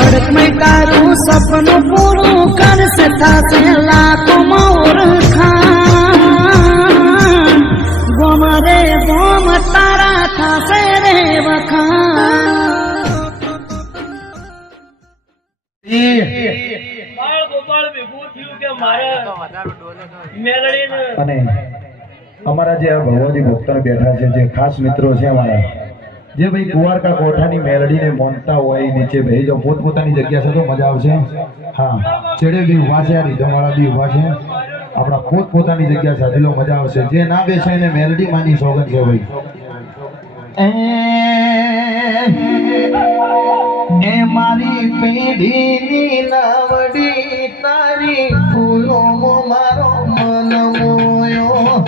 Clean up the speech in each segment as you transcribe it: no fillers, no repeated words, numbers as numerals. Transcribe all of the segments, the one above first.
ઘડકમાં તારું સપનું પૂરું કરશે થશે લાખોમાં ઓળખાણ ગોમ રે ગોમ તારા થશે રે વખાણ અને અમારા જે ભગવતી ભક્તો બેઠા છે જે ખાસ મિત્રો છે અમારા જે ભાઈ કુવારકા કોઠાની મેલડીને મોનતા હોય નીચે ભાઈ જો પોતપોતાની જગ્યા છે તો મજા આવશે. હા, છેડે બી ઉભા છે, રીધમવાળા બી ઉભા છે, આપણા પોતપોતાની જગ્યા સાથે લો મજા આવશે. જે ના બેસે એને મેલડી માની સોગંદ છે ભાઈ. એ મારી પેઢીની નાવડી તારી ફૂલો મારો મન મોયો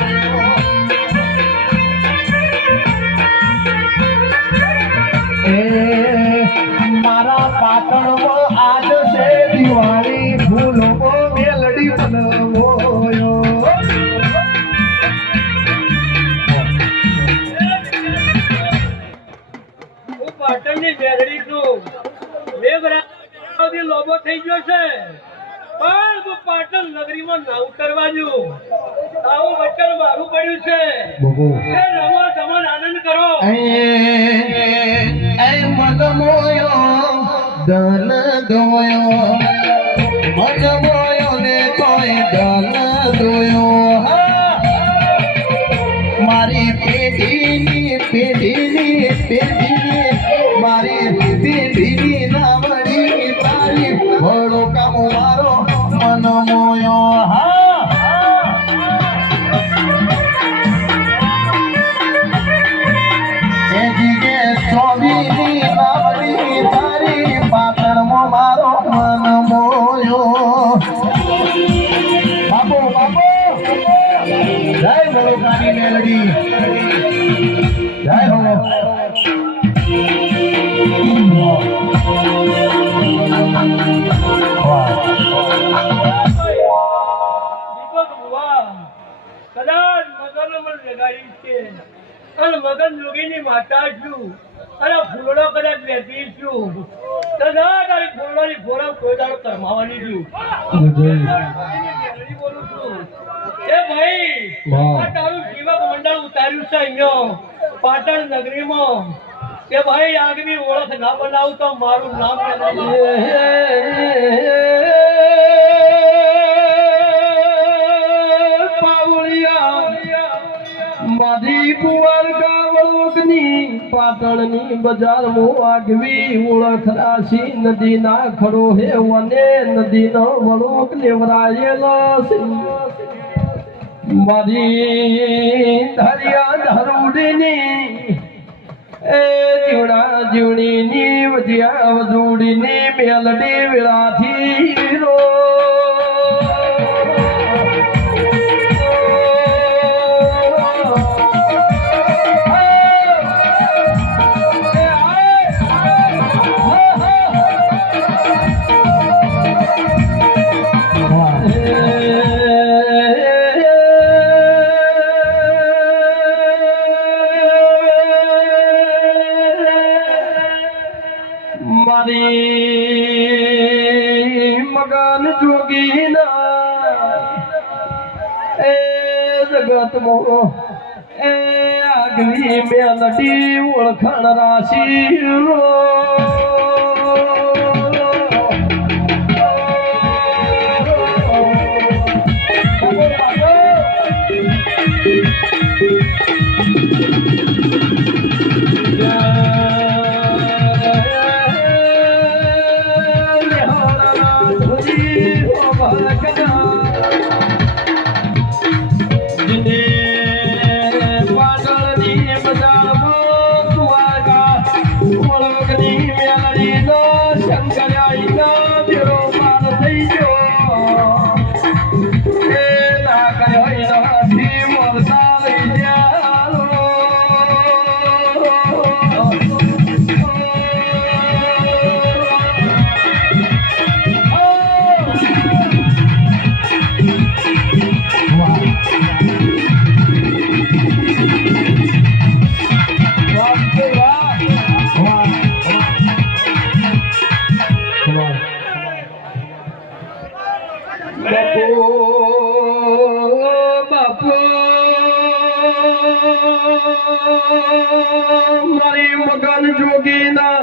મારા પાટણમાં આજ છે દિવાળી ફૂલો મેલડી મનમોયો પાટણની મેલડી નું મેઘરાજ લોબો થઈ ગયો છે પણ પાટણ નગરીમાં ના ઉતરવાનું આવું વચન મારું પડ્યું છે. રમો તમાર આનંદ કરો. મન મોયો ધન દોયો મન મોયો ને કોઈ ધન દોયો મારી પેઢીની મારી પેઢીની નાવડી તારી ભળો કામ મારો મન મોયો ચોવીની નાવડી તારી પાટણમાં મારો મન મોયો. બાપો બાપો જય ભળોકાની મેલડી જય હો. કદાચ મગન લગાડી છે અને મગન જોગીની માતા છું અને ફૂલડો કદાચ બેઠી છું કદાચ આ ફૂલડોની ફોરમ કોઈ દાડો કરમાવાની છું. બોલું છું એ ભાઈ આ તારું જીવક મંડળ ઉતાર્યું છે અહીંયા પાટણ નગરીમાં કે ભાઈ આગની ઓળખ ના બનાવું તો મારું નામ મારી કુવારકા વળોકની પાટણની બજારમાં આગવી ઓળખ રાશી નદીના ખડો હે વને નદીનો વળોક લેવરાયેલો છે મારી ધરિયા ધરુડીની એ જીવડા જીવડીની વજિયા વજુડીની મેલડી વેળાથી રો મગન જોગીના એ જગત મો એ આગવી મેલડી ઓળખાણ રાશી રો બાપુ મારી મગન જોગીના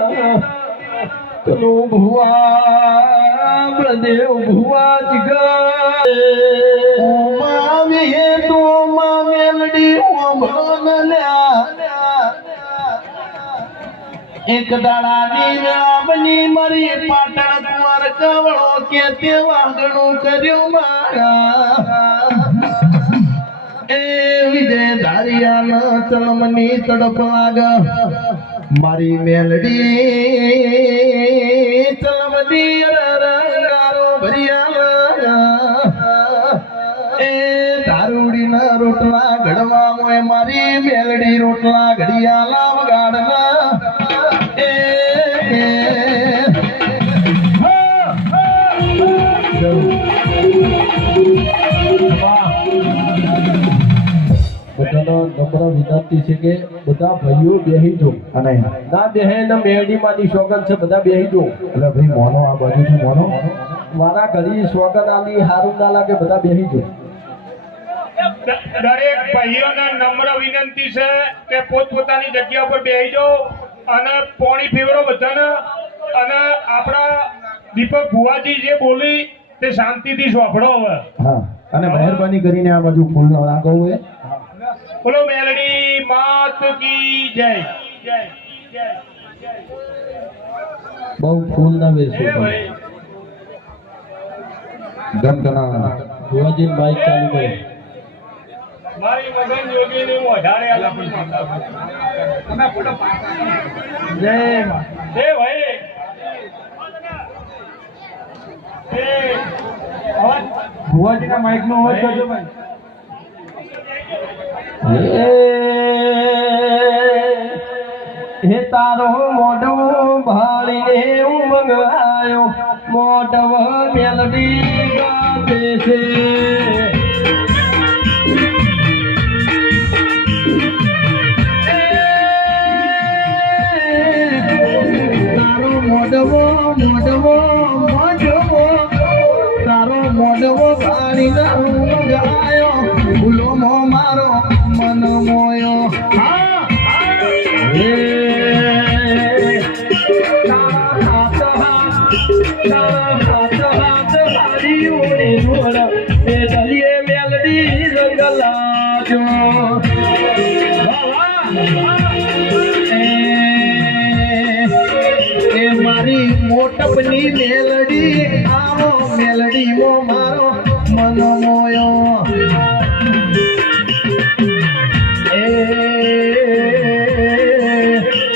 તનું ભુવા બળદેવ ભુવા ઉમાવીએ તો માં મેલડી ઓભણલ્યા એક દાડાની વેળાબની મારી પાટણ કુંવર કવળો કે તે વાગણું કર્યું મારા એ વિજય ધારિયાના ચલમની તડપ લાગ મારી મેલડી ચલમની રંગારો ભર્યા એ દારૂડીના રોટલા ઘડવા મોય મારી મેલડી રોટલા ઘડિયાલા વગાડના બધાનો નમ્ર વિનંતી છે કે બધા ભાઈઓ બેહી જો અને ના બેહે ને મેરડીમાંની સોગંદ છે બધા બેહી જો એટલે ભાઈ મોનો આ બાજુથી મોનો મારા ઘડી સોગંદ આલી હારું ના લાગે બધા બેહી જો દરેક ભાઈઓને નમ્ર વિનંતી છે કે પોતપોતાની જગ્યા પર બેસી જાઓ અને પોણી ફેવરો બધાને અને આપણા દીપક ભુવાજી જે બોલી તે શાંતિથી સાંભળો હવે હા અને મહેરબાની કરીને આ બાજુ ફૂલ ન નાખો હોય બોલો મેલડી માત કી જય જય જય બહુ ફૂલ ના બેસો એ ભાઈ ગણગણા ભુવાજી માઇક ચાલુ કરે મારી મગન યોગીને હું વધારે આલા જય એ ભાઈ એ અવાજ ભુવાજીના માઇક નો અવાજ કરજો ભાઈ હે તારો મોઢવો ભાળીને ઉમંગ આયો મોઢવ મેલડી ગાતે છે તારો મોઢવો મોઢવો મોઢવો તારો મોઢવો ભાળીને ઊંઘ આયો ભૂલો મારો મન મોયો હા હે તારા હાથ મારી ઓળી જોડ એ દલિયે મેલડી રંગ લાજો એ મારી મોટપની મેલડી આવો મેલડી મો મારો મન મોયો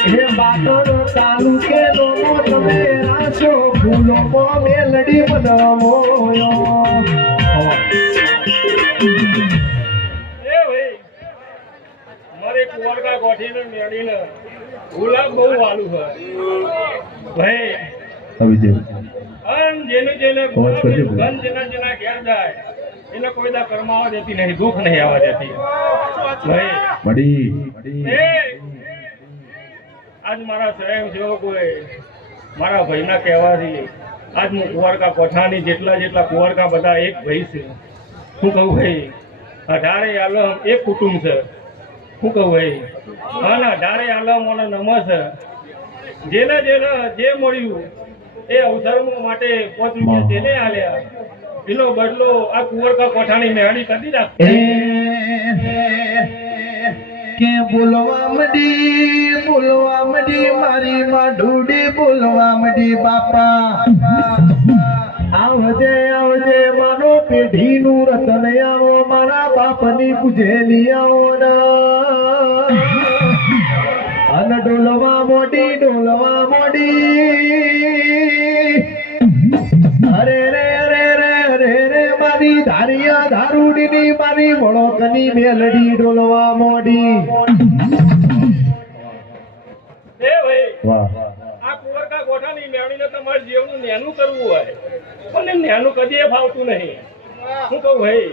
હે બાતર તાલુકે નો તમે રાશો ફૂલો મો મેલડી બનાવોયો એ ભાઈ મારે કુંવરકા ગોઠીને મેળીને ગુલાબ બહુ વાલું છે ભાઈ વિજય અન જેને જેને અવાજ કરજો ભાઈ. અન જેના જેના ઘેર જાય એને કોઈ દા કરમાવા દેતી નહીં દુઃખ નહીં આવવા દેતી ભાઈ મડી એ આજ મારા સ્વયંસેવકોએ મારા ભાઈના કહેવાથી આજ હું કુંવરકા કોઠાની જેટલા જેટલા કુંવરકા બધા એક ભાઈ છે શું કહું ભાઈ 18 આલમ એક કુટુંબ છે શું કહું ભાઈ અને 18 આલમ મને નમો છે જેને જેને જે મળ્યું એ અવસર માટે 5 રૂપિયા જેને આલ્યા એનો બદલો આ કુંવરકા કોઠાની મેહડી કરી નાખ કે બોલવા મડી મારી માં ઢૂડી બોલવા મડી બાપા આવજે આવજે મારો પેઢીનું રતન આવો મારા બાપની પૂજેલી આવો ના અન ડોલવા મોડી અરે રે રે રે રે રે મારી ધારિયા ધારુડીની મારી વળોકની મેલડી ડોલવા મોડી એ ભાઈ વાહ આ કુંવરકા ગોઠાની મેળવીને તમારે જેવનું નેનું કરવું હોય પણ એમ નેનું કદીએ ફાવતું નહીં શું કહું ભાઈ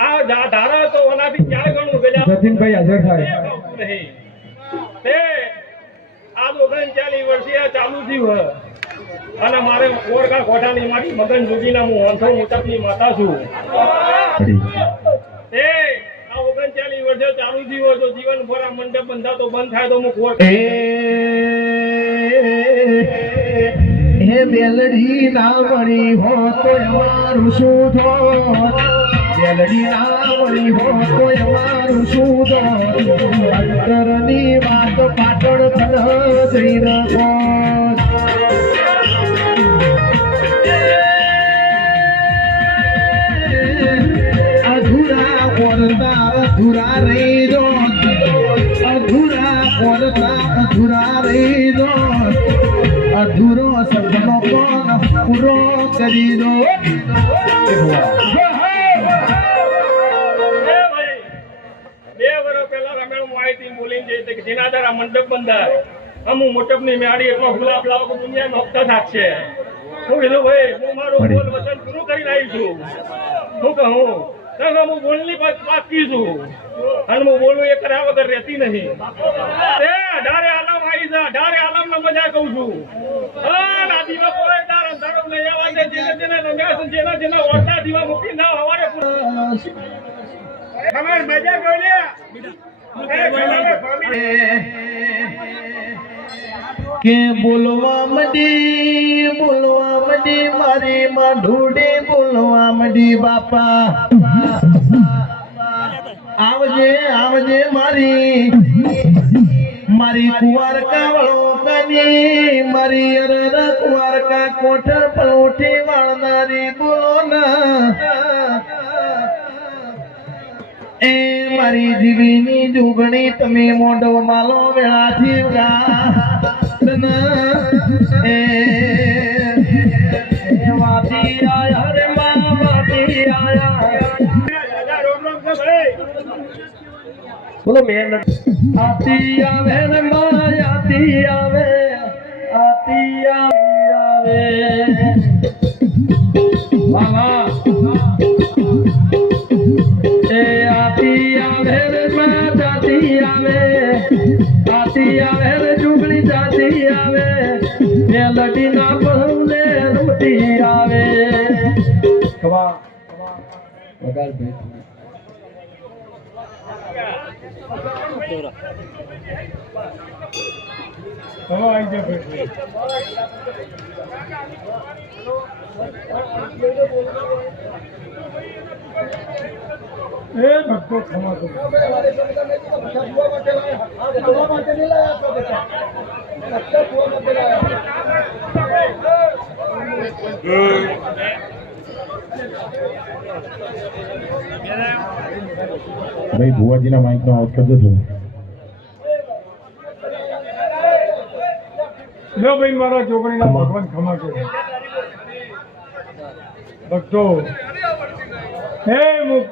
આ ધારા તો ઓનાથી 4 ગણું ગજા જતીનભાઈ હાજર થાય ફાવતું નહીં તે આ 39 વર્ષે આ ચાલુ થયું અને મારે કુંવરકા કોઠાની મારી મગન જોગીના હું હોંથો મુતકની માતા છું. એ આ 39 વર્ષે ચાલુ જીવો તો જીવન ભર આ મંડપ બંધાતો બંધ થાય તો હું કુંવર હે બેલડી ના મળી હો તો અમારું શું થોત, બેલડી ના મળી હો તો અમારું શું થોત, અંતરની વાત પાટણ થન જઈ રહો. અધૂરા કોરતા અધૂરા રહી દો, અધૂરા કોરતા અધૂરા રહી દો, અધૂરો સપનો કોણ પૂરો કરી દો. બે વર્ષ પહેલા રમેણ માહિતી બોલીને જઈ હતી કે જેના દ્વારા મંડપ બંધાય અમુક મોટપની મેળી એટલો ગુલાબ લાવો કે દુનિયામાં હપ્તા થાકશે. હું કીધું ભાઈ હું મારું બોલ વચન પૂરું કરીને આવી છું. હું કહું હું બોલની બાકી છું અને હું બોલું એ કર્યા વગર રહેતી નહીં. તે 18 આલમ આવી છે, 18 આલમનો મજા કહું છું. આ દીવા પોરે દાર અંધારો નહીં આવવા દે. જેને રમ્યા છે જેના જેના ઓરતા દીવા મૂકી ના હવારે ખબર મજા ગોલ્યા કે બોલવા મડી મારી માં ઢૂડે બોલવા મડી બાપા. આવજે આવજે મારી કુંવારકા વળો કની, મારી અરર કુંવારકા કોઠર પલોઠી વાળનારી બોલો ના. એ મારી જીવીની જુગણી તમે મોઢો માલો વેળાથી વાતી આયા રે માં વાતી આયા. બોલો મેન આતી આવે રે માં આતી આવે, આતી આવે વાહ એ આતી આવે રે માં જાતી આવે, આતી આવે રે જુગણી જાતી આવે, મેલડી ના બહુને રૂટી આવે. વાહ વગાડ ભાઈ. એ ભક્તો ક્ષમા કરો. ભાઈ ભુવાજીના માઇક નો આઉટ કરજો થોડું. લો ભાઈ મારા જોગણીના ભગવાન ક્ષમા કરો. ભક્તો હે મુખ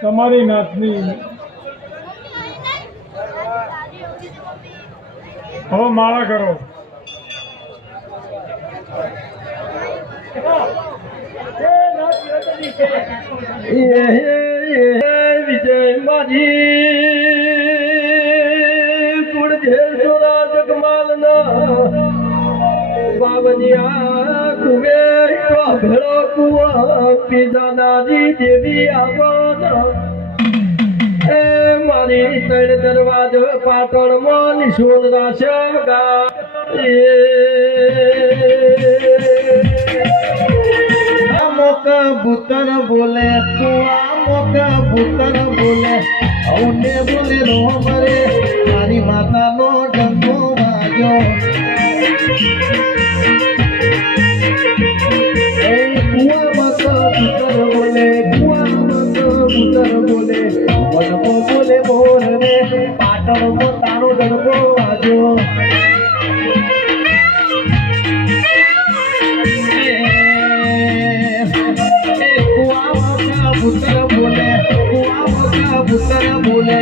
તમારી નાથની હવે માળા કરો. વિજય માજી કુળ જેલ ચોરા જગમાલ ના બાવનિયા કુવે તો ભેળો કુવા પીજા નાજી દેવી આવના. એ મારી ત્રણ દરવાજો પાટણ માં નિશોદ રાશમ ગા. મોકા ભૂતર બોલે કુવા મોકા ભૂતર બોલે અવને બોલે રો મરે મારી માતાનો ડંકો વાજો. એ કુવા મોકા ભૂતર બોલે કુવા મોકા ભૂતર બોલે વનકો બોલે બોલ રે પાટણ તારો ડંકો વાજો. પુત્ર બોલે પુત્ર બોલે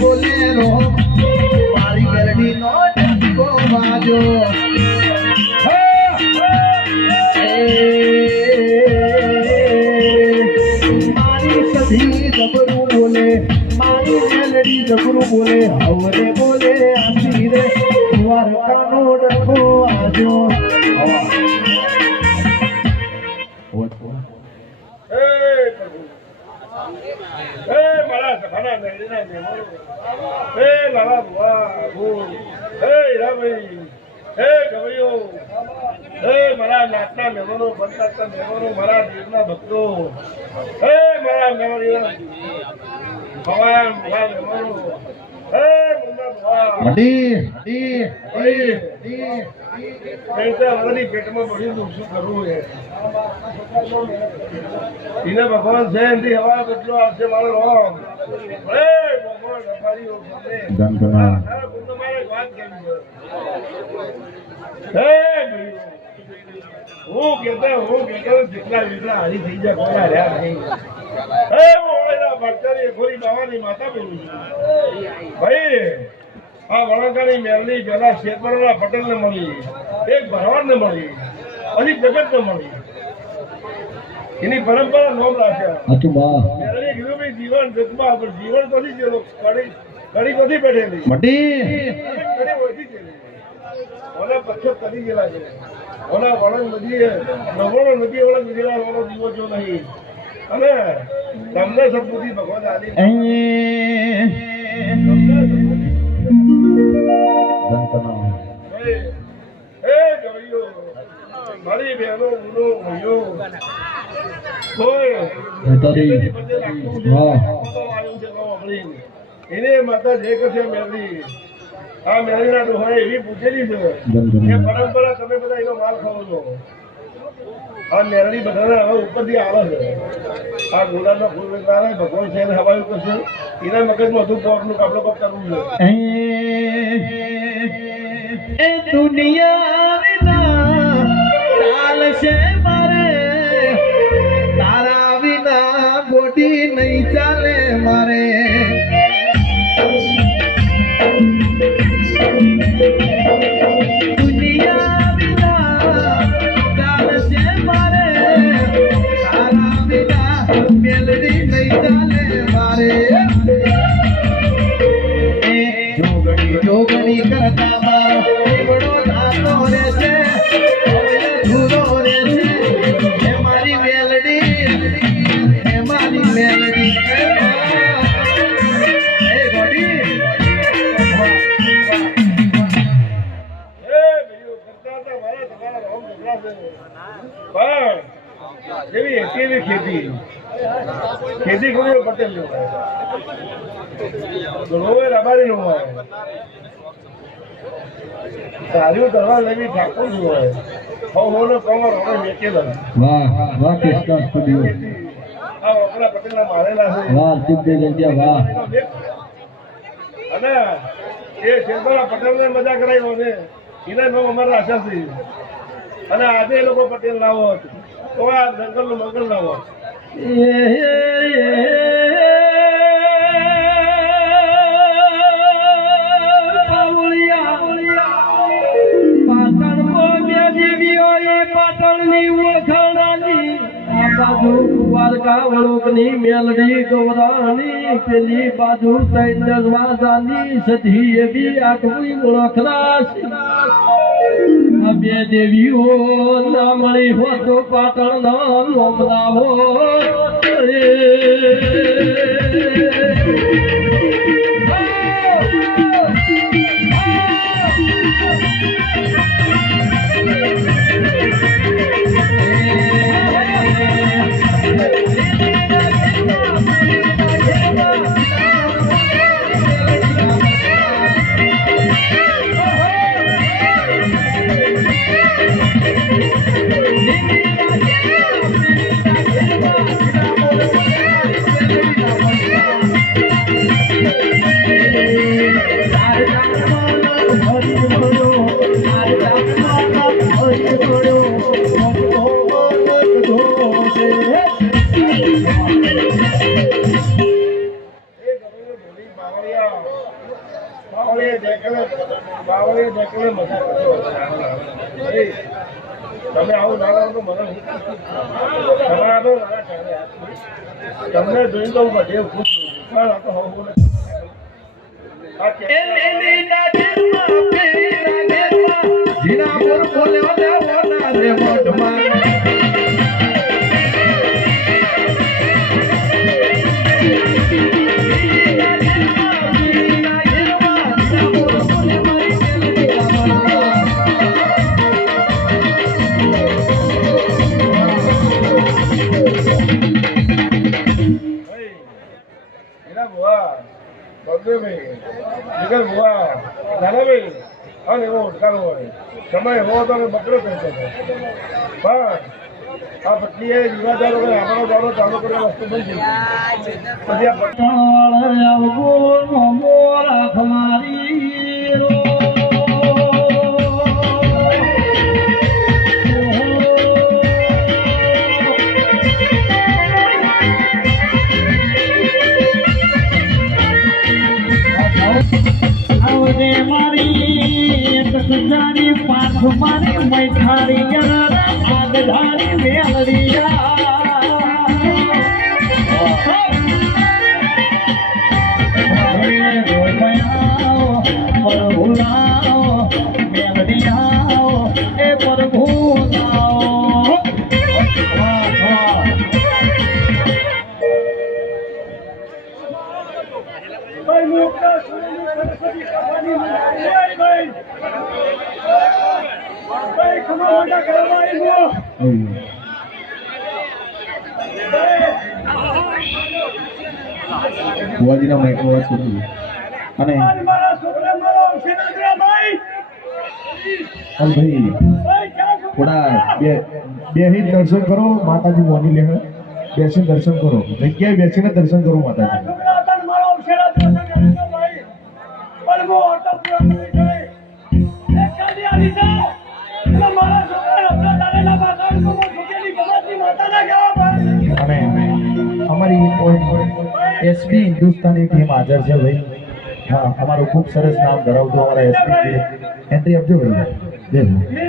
બોલે રો મારી ગરડી નો ડંકો વાજો. મારી સધી જબરું બોલે મારી મેલડી જબરું બોલે હવરે બોલે આસી રે દ્વારકાનો ડંકો વાજો. મારા નાચના મહેમાનો બનતા મહેમાનો મારા દેવના ભક્તો હે મારા મહેમાનો ભગવાન મારા મહેમાનો હે મુન્ના ભગવાન પેટમાં પડ્યું તું શું કરવું છે એને ભગવાન છે એમથી હવા કેટલો આવશે મારો રોમ હે ભગવાન રખાડીઓ મારે વાત કરવી છે હું કેતો જેટલા જેટલા હારી થઈ જાય કોના રહ્યા નહીં હે હું ઓળેલા ભટકારી ખોરી બાવાની માતા બોલું છું ભાઈ આ વળંકાની મેલની પેલા શેતવરના પટેલને મળી એક ભરવાડને મળી પછી જગતને મળી એની પરંપરા નોમ રાખ્યા મેલની કીધું ભાઈ જીવન જગમાં પણ જીવન પછી ગયેલો કડી નથી બેઠેલી કડી ઓછી છે ઓલા પક્ષ કરી ગયેલા છે ઓલા વળંગ નદી નવણો નદી વળંગ ગયેલા ઓલો દીવો જો નહીં અને તમને સદબુદ્ધિ ભગવાન આલી મારી બહેનો ગુનો ભાઈઓ એને માતા જે કશે મેળવી આ મેળવીના ડોહાએ એવી પૂછેલી છે કે પરંપરા તમે બધા એનો માલ ખાવો છો આ મેળવી બધાના હવે ઉપરથી આવે છે આ ગુલાબના ફૂલ વેચવાના ભગવાન છે એને હવાયું કરશે એના મગજમાં હતું પોકનું કાપડો પગ કરવું છે દુનિયા ચાલશે મારે તારા વિના ગોડી નહીં ચાલે મારે દુનિયા વિના ચાલશે મારે તારા વિના મેલડી નહીં ચાલે મારે જોગણી કરતા મારો બડો નાતો રહેશે ધૂરો રહેશે હે મારી મેલડી હે મારી મેલડી હે ગોડી એવી એવી ખેતી કરી પટેલ રોવે રબારી નું હોય સારું કરવા લેવી ઠાકોર નું હોય હોનો કમર હવે વેચેલા વાહ કૃષ્ણ સ્ટુડિયો આ ઓકરા પટેલ ના મારેલા છે વાહ સિદ્ધે જગ્યા વાહ અને એ શેરબાલા પટેલ ને મજા કરાવી છે એના નામ અમારા આશા છે અને આજે એ લોકો પટેલ લાવો તો આ જંગલ નું મંગલ લાવો દ્વારકાવલોકની મેલડી ગૌરાણી પેલી બાજુ દરવાજાની સધી એવી આખી ઓળખરાશ આ બે દેવીઓ ના મળી હોત તો પાટણ ના લોમનાવો તમે આવું ના કરો તો મને તમને જોઈ તો બધે ખુશ બળદેવભાઈ જીગર ભુવા નાનાભાઈ અને એવો ઉડકાર હોય સમય એવો હતો અને બકરો કરતો હતો પણ આ પત્નીએ વિવાદારો આપણો દાડો ચાલુ કરીને વસ્તુ બંધ થઈ પછી મારી મૈઠારી આગધારી મેલડિયા એ પ્રભુ ભુવાજીના માઇકનો અવાજ સુધી અને ભાઈ થોડા બેસી દર્શન કરો માતાજી મોની લેવે બેસીને દર્શન કરો જગ્યાએ બેસીને દર્શન કરો માતાજી અને અમારી એસપી હિન્દુસ્તાની ટીમ હાજર છે ભાઈ હા અમારું ખૂબ સરસ નામ ધરાવતું અમારા એસપી એન્ટ્રી આપજો ભાઈ જય હો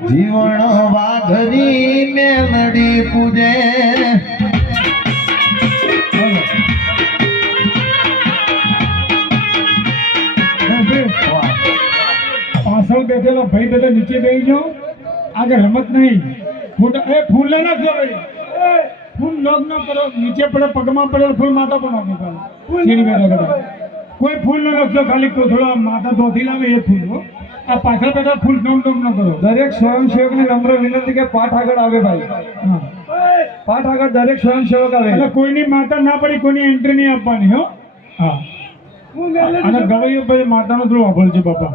જીવણ વાઘરી મેલડી પૂજે પાછળ બેઠેલો ભાઈ બધા નીચે બેસી જાઓ આગળ રમત નહીં ફૂલ ના નાખો ભાઈ ફૂલ લોક ન કરો નીચે પડે પગમાં પડેલ ફૂલ માતા પણ નાખો કોઈ ફૂલ ન નાખશો ખાલી થોડા માતા ધોતી લાવે એ ફૂલ આ પાછળ બેઠા ફૂલ ડોમ ન કરો દરેક સ્વયંસેવકને નમ્ર વિનંતી કે પાઠ આગળ આવે ભાઈ પાઠ આગળ દરેક સ્વયંસેવક આવે એટલે કોઈની માતા ના પડી કોઈની એન્ટ્રી નહીં આપવાની હો હા અને ગવાઈઓ પછી માતાનો થોડું વાપરજો બાપા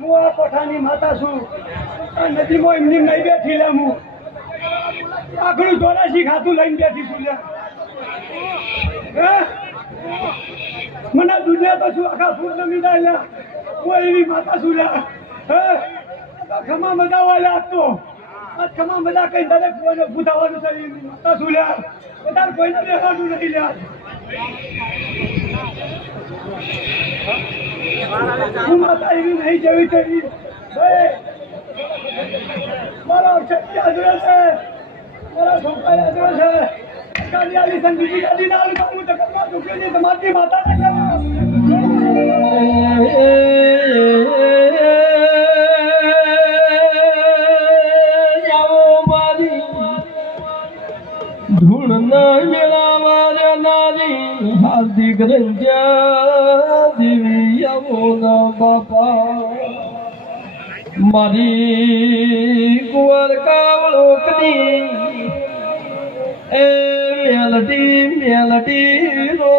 હું આ કોઠાની માતા છું આ નદીમાં એમની નહીં બેઠી લે હું આખડું ચોરાશી ખાતું લઈને બેઠી છું લે મને દુનિયા તો શું આખા ફૂલ નમી જાય લે હું એવી માતા છું લે ખમા મજા વાળા આપતો આ ખમા મજા કઈ દરેક પૂછાવાનું છે એવી માતા છું લે વધારે કોઈને દેવાનું નહીં લે હું માતા એવી નહીં જેવી તેવી મારા શક્તિ હાજર છે મારા છોકરા હાજર છે ગાડી આવી સંગીતી ગાડી ના આવી હું તો કરવા છોકરી તમારી માતા ના મેઘરંજા દેવી આવો ના બાપા મારી કુંવર કાવળોકની એ મેલડી રો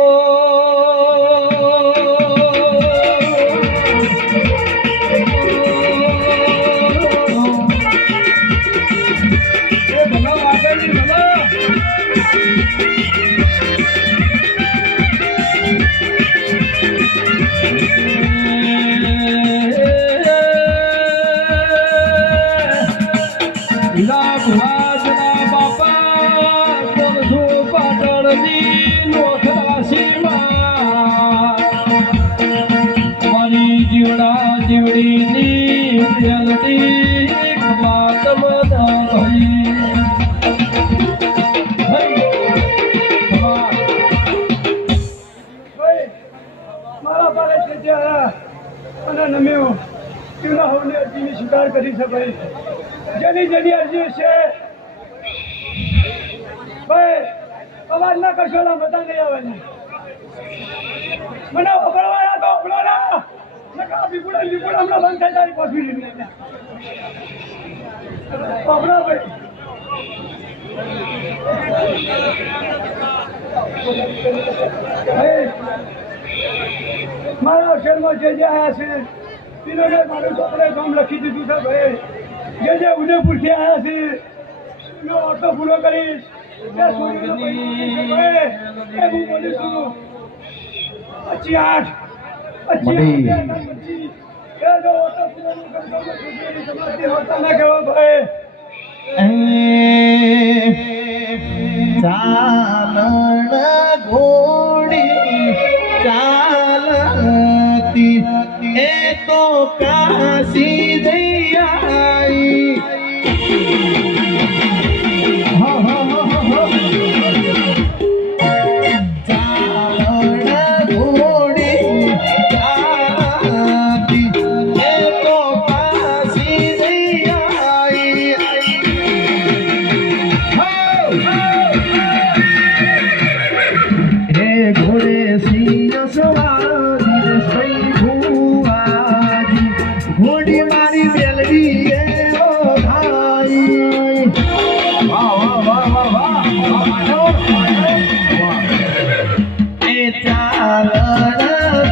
સ્વીકાર કરી છે ભાઈ જેની જેની અરજી છે ભાઈ અવાજ ના કરશો ના બધા નહીં આવવાની મને ઓગળવાયા તો ઓગળો ના નકા બીપુડા લીપુડા હમણાં બંધ થઈ જાય કોફી લીધી ઓગળો ભાઈ મારા શહેરમાં જે આવ્યા છે તિલોડે મારું ચોપડે કામ લખી દીધું છે ભાઈ જે ઉદયપુરથી આવ્યા છે એનો ઓટો પૂરો કરીશ એ હું બોલીશું 28 જો ઓટો પૂરો તમારી હોતા ના કહેવા ભાઈ ચાલણ ઘોડી ચાલતી એ તો કાશી દૈયાઈ ચાલણ ઘોડી ચાલતી એ તો કાશી દૈયાઈ હે ઘોડે સિંહ સવારી સઈ ભુવાજી ઘોડી મારી મેલડી એ ઓ ભાઈ વાહ વાહ વાહ વાહ વાહ એ ચાલણ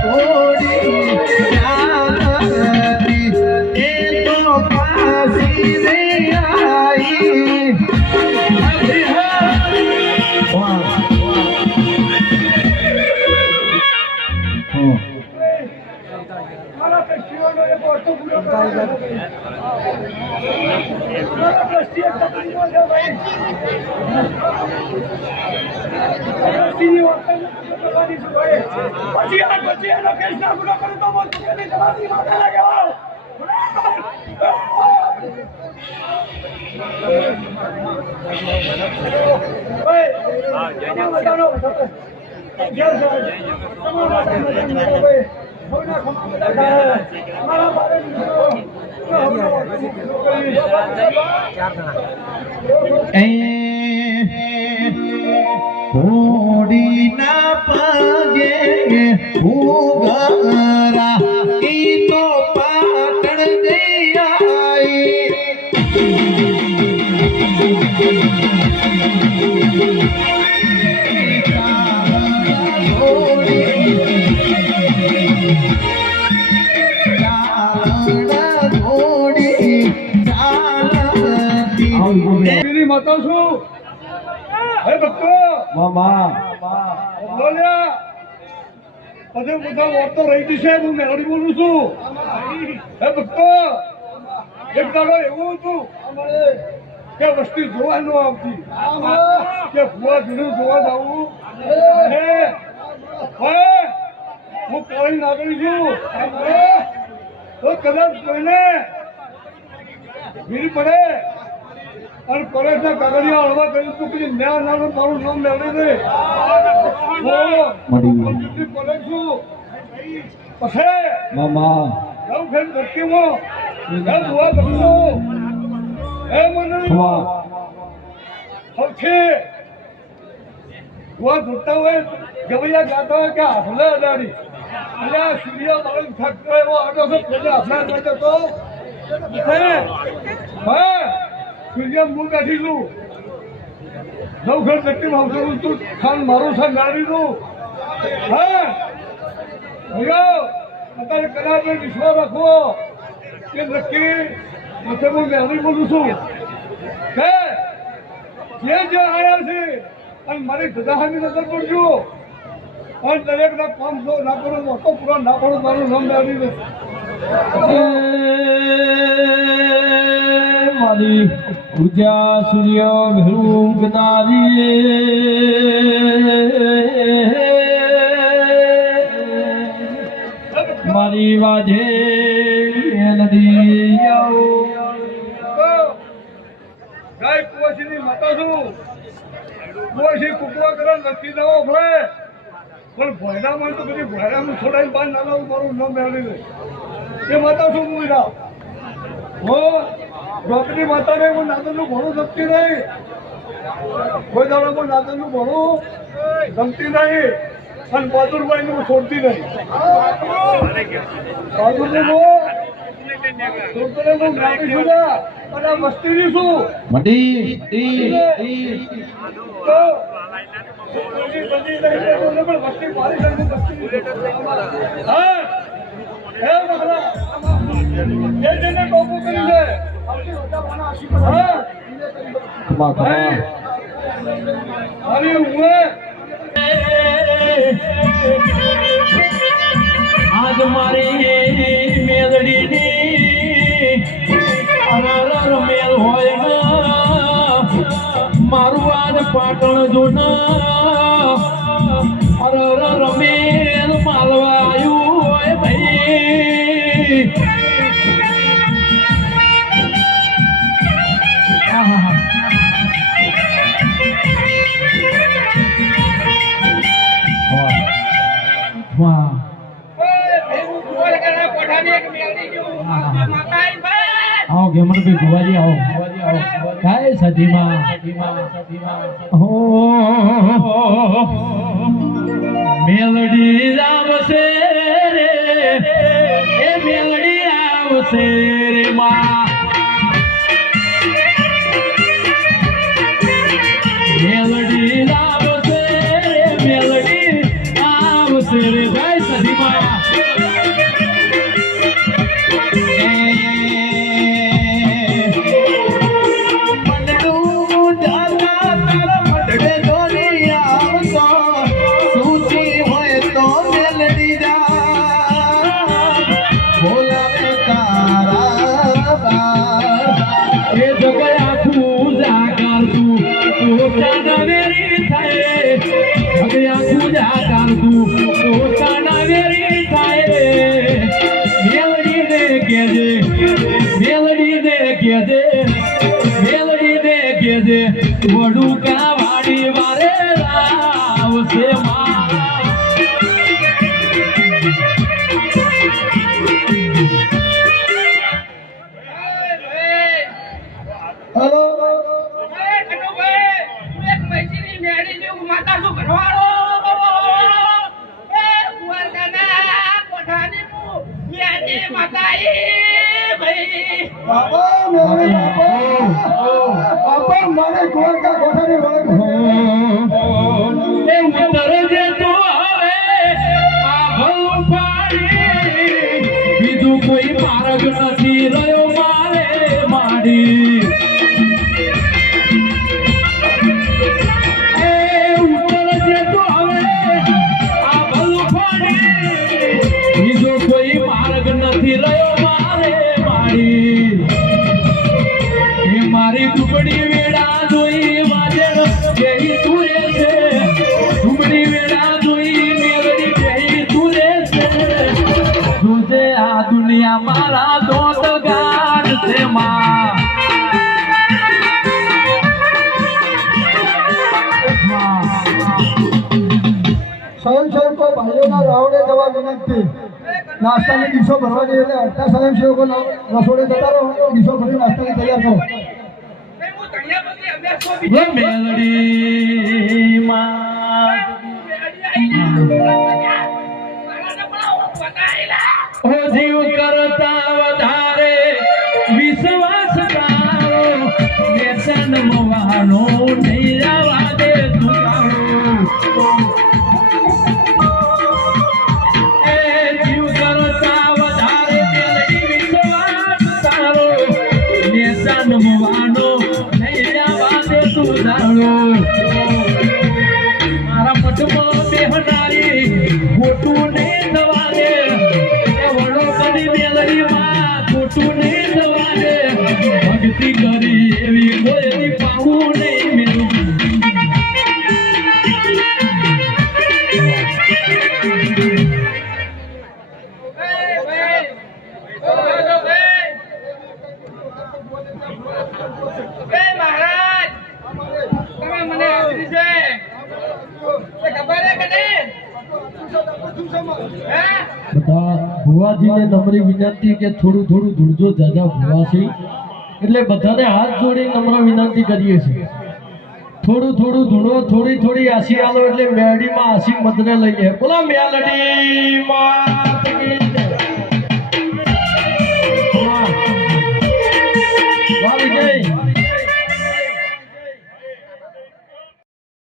ઘોડી ચાલતી એ તો પાસી રે આઈ વાહ મારા ટ્રસ્ટીઓનો એક ઓટો પૂરો કરવાનો છે મારા ટ્રસ્ટી એક તકલીફો છે ભાઈ ટ્રસ્ટીની ઓટો કરવાની છે ભાઈ પછી એનો કેસ ના પૂરો કરું તો બોલ તું કેની તમારી માથે લાગે વાવ ભાઈ તમારા બધાનો જય ઘોડી ના પગે ઉગરા ઈ તો પાટણ દઈ આઈ માતા છું હે ભક્તો મામા બોલ્યા પછી બધા વાતો રહી ગઈ છે હું મેલડી બોલું છું હે ભક્તો એક દાડો એવું હતું કે વસ્તી જોવા ન આવતી કે ભુવા જૂનું જોવા જવું હું કોળી નાગરી છું તો કદાચ કોઈને ભીડ પડે અને કોલેજના કાગળિયા હળવા કર્યું હતું કે ન્યા નાનું મારું નામ મેળવી દે કોલેજ છું પછી મામા લવ ફેમ ધરતીમાં હે ભુવા ભક્તો હે મને સૌથી ભુવા જોતા હોય ગવૈયા ગાતા હોય કે હાથલે અડાડી એટલે આ સૂર્ય બળ થકતો એવો આટો છે પેલે હાથલા કરતો તો હા સૂર્ય હું કાઢી લઉં નવઘર નક્કી માવસું તું ખાન મારું છે નાડી દઉં હા ભૈયા અત્યારે કદાચ વિશ્વાસ રાખવો કે નક્કી પછી હું મહેરી બોલું છું કે જે આવ્યા છે અને મારી ધજાહાની નજર પડજો અને દરેકના કામ જો ના કરો મોટો પૂરો ના પડો મારું નામ લાવી દે મારી ઉજા સૂર્ય ભેરું ગનારી મારી વાજે નદી ગાય કુવાસીની માતા છું કુવાસી કુકવા કરે નક્કી ના ભળે પણ ભોયડામાં તો બધી ભોયડામાં છોડાઈને બહાર ના લાવું મારું નામ મેળવી દે એ માતા છું હું રા હો ડોકરી માતાને હું નાદરનું ભણું ગમતી નહીં કોઈ દાડો હું નાદરનું ભણું ગમતી નહીં અને બહાદુરભાઈને હું છોડતી નહીં બહાદુરને હું હું નાખી છું ને અને આ મસ્તીની છું તો હા હે મહારાજ જે જેને ટોપો કરી છે મારી ઉંમરે આજ મારી મેલડીની અરર મેલ હોય ના મારું આજ પાટણ જોના અરર મેલ માલવા આવ્યું હોય ભાઈ વાહ આવો ગેમર ભાઈ ભુવાજી આવો કાય સધીમાં હો મેલડી આવશે રે એ મેલડી આવશે રે માં મેલડી આવશે રે મેલડી આવશે રે કાય સધીમાં વડું કા વાડી વારે આવશે માં હેલો બાબા મેરી બાબા મારે ગોળકા કોઠાની વળગ એ ઉતર જે તો આવે આ ભવ પાડી બીજું કોઈ માર્ગ નથી રહ્યો મારે માડી એ ઉતર જે તો આવે આ ભવ પાડી બીજો કોઈ માર્ગ નથી રહ્યો મારે માડી એ મારી ટુકડી વેડા જોઈ વાજણ કેહી તુરે છે ટુકડી વેડા જોઈ મેલડી કેહી તુરે છે તુજે આ દુનિયા મારા દોત ગાઢ છે માં સ્વયંસેવકો ભાઈઓના રાવડે જવા વિનંતી નાસ્તાની ડીશો ભરવાની એટલે અડધા સ્વયંસેવકો રસોડે જતા રહો ડીશો ભરી નાસ્તાની તૈયાર કરો મેલડી માં ઓ જીવ કરતા વધારે વિશ્વાસ તારો વ્યસન મોવાનો નહીં જવા દે તું એ જીવ કરતા વધારે વિશ્વાસ તારો વ્યસન મોવાનો નહીં જવા દે તું જાણો મારા મઠમાં બેહનારી ખોટું નહીં થવા દે ખોટું નહીં થવા દે ભક્તિ કરી એવી કોઈ પાવું નહીં મેળવું મહારાજ તમે મને આવડી છે ખબર હે કે નહીં બધા ભુવાજીને નમ્ર વિનંતી કે થોડું થોડું ધૂળજો જાજા ભુવાસી એટલે બધાને હાથ જોડી નમ્ર વિનંતી કરીએ છીએ થોડું થોડું ધૂળો થોડી થોડી આશી આલો એટલે મેરડીમાં આશી મદને લઈએ બોલો મેલડી માં